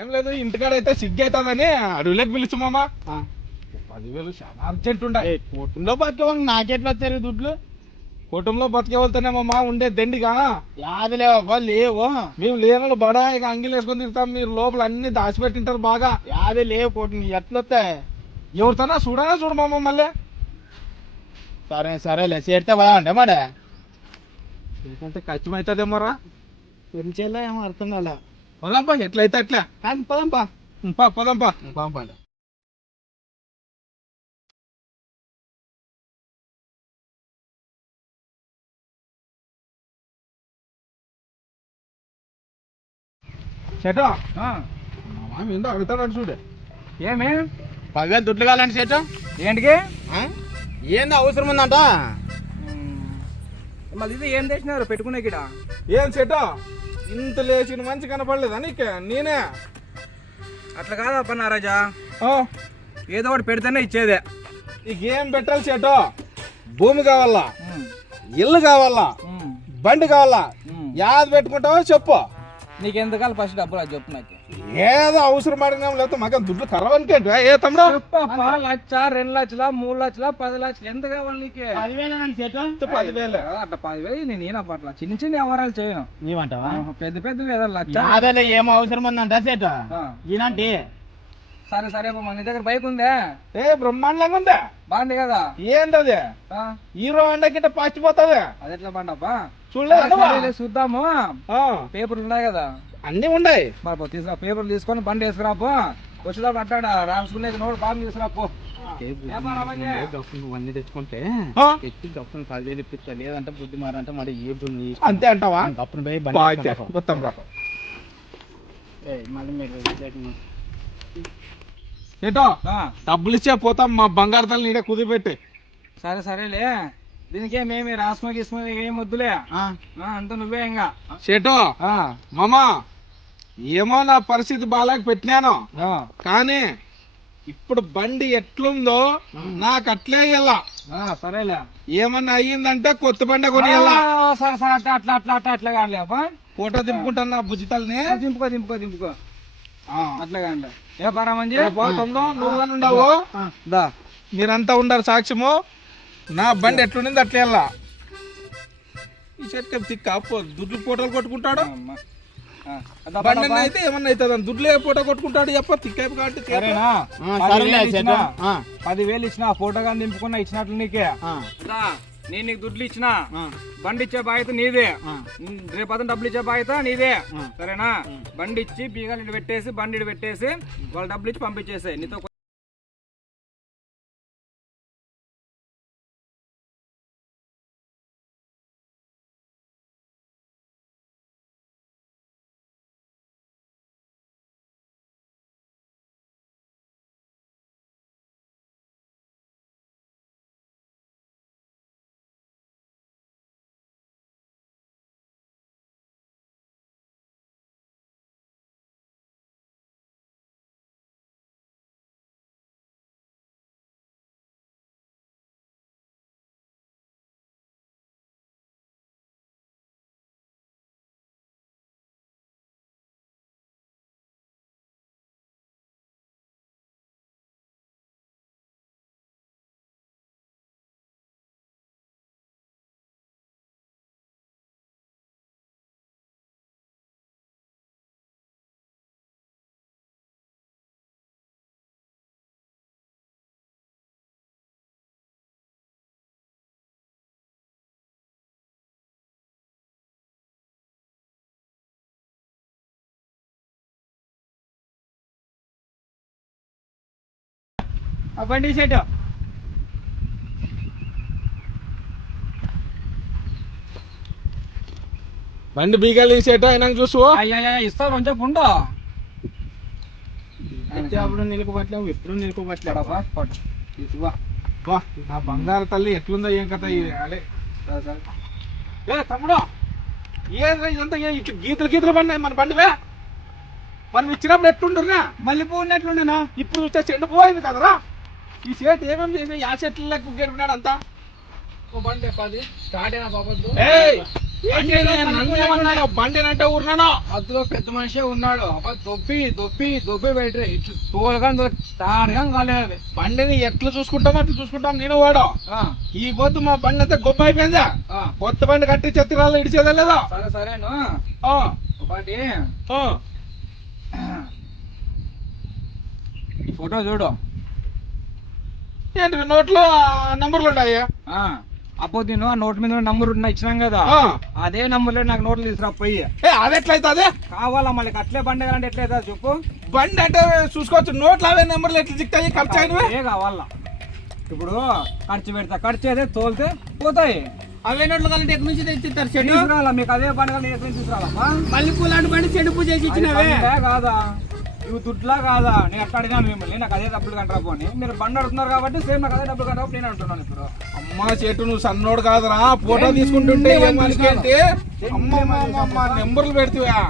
ఏం లేదు ఇంటికాడైతే సిగ్గు అవుతుందని అడవులకు పిలుచు మామ 10,000 చాలా అర్జెంట్ ఉండే. కుటుంబంలో బతికే వాళ్ళు నాకెట్లా వచ్చారు దుడ్లు? కుటుంబంలో బతికే వెళ్తానే మామ ఉండే దండిగా యాది లేవా లేవు. మేము లేనలు బడా ఇక అంగిలు వేసుకొని తింటాం, మీరు లోపల అన్ని దాచిపెట్టింటారు బాగా. యాది లేవు కోటి ఎట్లా వస్తాయి? ఎవరితోనా చూడు మామ మళ్ళీ. సరేలే చేరితే పోదా అంటే మరి ఏంటంటే కష్టమవుతుందేమోరా. పెంచేలా ఏమో అర్థం కాలే. పోదాంపా ఎట్లయితే అట్లా. కానీ పోదాంపా. పోదాంపా. చేటో ఏందో అడుగుతాడు చూడే. ఏమి 10,000 దుడ్లు కావాలండి చేట? ఏంటికి ఏంది అవసరం ఉందంట? మళ్ళీ ఇది ఏం తెచ్చినారు పెట్టుకునే గిడ? ఏం చేటో ఇంత లేచిన మంచి కనపడలేదా నీకే? నేనే అట్లా కాదప్ప నారాజా, ఏదో ఒకటి పెడితేనే ఇచ్చేదే. నీకేం పెట్టాలి చేటో? భూమి కావాలా, ఇల్లు కావాలా, బండి కావాలా, యాది పెట్టుకుంటావో చెప్పు. నీకెందుకాలి ఫస్ట్ డబ్బులు అది చెప్పు నాకు. ఏదో అవసరం పడినా లేకపోతే మాకు దుడ్డు కరవనికే ఏ తమ్ముడు? 1,00,000, 2,00,000, 3,00,000, 10,00,000 ఎంత కావాలి నీకే? 10,000 అట్లా 10,000 నేను పట్ల చిన్న చిన్న వ్యవహారాలు చేయను. నీవంటావా? పెద్ద పెద్ద ఏదో 1,00,000 అదే ఏమో అవసరం ఉందంట సేట ఈనాంటి. సరే సరే మన నీ దగ్గర బైక్ ఉందే? బ్రహ్మాండంగా ఉందా? బాగుంది కదా? ఏంటది హీరో హోండా కింద పాచిపోతుంది. అది ఎట్లా బండప్పా? చూడలేదు చూద్దాము. పేపర్లు ఉన్నాయి కదా? అన్ని ఉన్నాయి. మరి తీసుకురా, పేపర్లు తీసుకొని బండి వేసుకురాపో. వచ్చేటప్పుడు అట్టాడా రాసుకునేది నోడు బాగా తీసుకురాపో. అన్ని తెచ్చుకుంటే ఎత్తి గప్పును 10,000 ఇప్పిస్తా, లేదంటే బుద్ధి మారంటే మరి ఏ అంతే అంటావా? గప్పును పోయి మళ్ళీ మీరు ఏంటో డబ్బులు ఇచ్చే పోతాం. మా బంగారు తల్లి నీడే కుదిరిపెట్టి. సరే సరేలే, దీనికి మేమే రాసుమ గీసుమ ఏం వద్దులే, అంత నువ్వే ఇంకా. చేటో మామా ఏమో నా పరిస్థితి బాగాలేక పెట్టినాను, కానీ ఇప్పుడు బండి ఎట్లుందో నాకు అట్లే వెళ్ళా. సరేలే, ఏమన్నా అయ్యిందంటే కొత్త బండి కొని వెళ్ళా. సరే సరే అట్లా అట్లా అట్లా అట్లా అట్లా కానీ ఫోటో దింపుకుంటున్నా బుజ్జితల్ని. దింపుకో అట్లా కానీ. ఏ పరామంజి నువ్వు ఉండవు, మీరంతా ఉండరు సాక్ష్యము. నా బండి ఎట్లుండింది అట్లా వెళ్ళా. ఈ చెట్టు తిక్క దుడ్లు ఫోటోలు కొట్టుకుంటాడు. బండి అయితే ఏమన్నా అవుతుంది దుడ్లు ఫోటో కొట్టుకుంటాడు చెప్ప తిక్క కాబట్టి. 10,000 ఇచ్చిన ఫోటో కానీ దింపుకున్నా ఇచ్చినట్లు నీకే. నేను నీకు దుడ్లు ఇచ్చిన, బండి ఇచ్చే బాధ్యత నీదే. రేపు అతను డబ్బులు ఇచ్చే బాధ్యత నీదే, సరేనా? బండి ఇచ్చి బీగాలు పెట్టేసి బండి పెట్టేసి వాళ్ళు డబ్బులు ఇచ్చి పంపించేసాయి నీతో. బండి సెట్ బండి బీగాలు తీసేట ఆయన చూసు. ఇస్తా కొంచెం ఉండో. అప్పుడు నిలుకోబట్టలేవు, ఎప్పుడు నిలుకోబట్టలేవా? నా బంగారు తల్లి ఎట్లుందో ఏం కథ. తమ్ముడు ఇదంతా ఇట్లా గీతలు పడినాయి మన బండివే. మనం ఇచ్చినప్పుడు ఎట్లుంటున్నా మళ్ళీ పోయినట్లుండేనా? ఇప్పుడు చూస్తే చెండు పోయింది కదరా. ఈ షర్ట్ ఏమేమి చేసినా ఆ చెట్ల గెలిపినాడు అంతా. బండి 10 స్టార్ట్ అయినా బాబద్దు. నన్నేమన్నాడు బండి అంటే ఊరినాను. అందులో పెద్ద మనిషి ఉన్నాడు అబ్బా, దొబ్బి దొబ్బి దొబ్బి బయట ఇట్లు తోలుగా తారగా కాలేదు. బండిని ఎట్లా చూసుకుంటామో అట్లా చూసుకుంటాం నేను వాడు. ఈ పొద్దు మా బండి అంతా గొప్ప అయిపోయిందా, కొత్త బండి కట్టి చెత్తరాలు ఇడిచేదా లేదా? సరే సరేను ఒకటి ఈ ఫోటో చూడు. ఏంటి నోట్లో నంబర్లు ఉన్నాయా? అప్పుడు నేను ఆ నోట్ మీద నంబర్ ఉన్నా ఇచ్చినాం కదా, అదే నంబర్లో నాకు నోట్లు తీసుకురా పోయి. అది ఎట్లయితే అదే కావాలా మళ్ళీ అట్లే బండి అంటే ఎట్లయితే చెప్పు. బండి అంటే చూసుకోవచ్చు, నోట్లు అవే నెంబర్లు ఎట్లా చిక్తాయి ఖర్చు అయినవే. ఏ కావాలా ఇప్పుడు ఖర్చు పెడతా, ఖర్చు అయితే తోలితే పోతాయి. అవే నోట్లు కలిసి ఎక్కడి నుంచి తెచ్చిస్తారు చెడు తీసుకురావాలా మీకు అదే బండి కానీ ఎక్కడి నుంచి తీసుకురావాలా? మళ్ళీ పూలాంటి బండి చెడు పూజ చేసి ఇచ్చినవే కాదా ఇవి దుడ్లా కాదా? నేను ఎట్లా అడిగాను మిమ్మల్ని, నాకు అదే డబ్బులు కంటారా పోనీ. మీరు బండి అడుగుతున్నారు కాబట్టి సేమ్ నాకు అదే డబ్బులు కంటారా నేను అంటున్నాను. ఇప్పుడు అమ్మా చెట్టు నువ్వు సన్నోడు కాదురా, ఫోటో తీసుకుంటుంటే ఏమనికేంటి అమ్మ నెంబర్లు పెడతావా?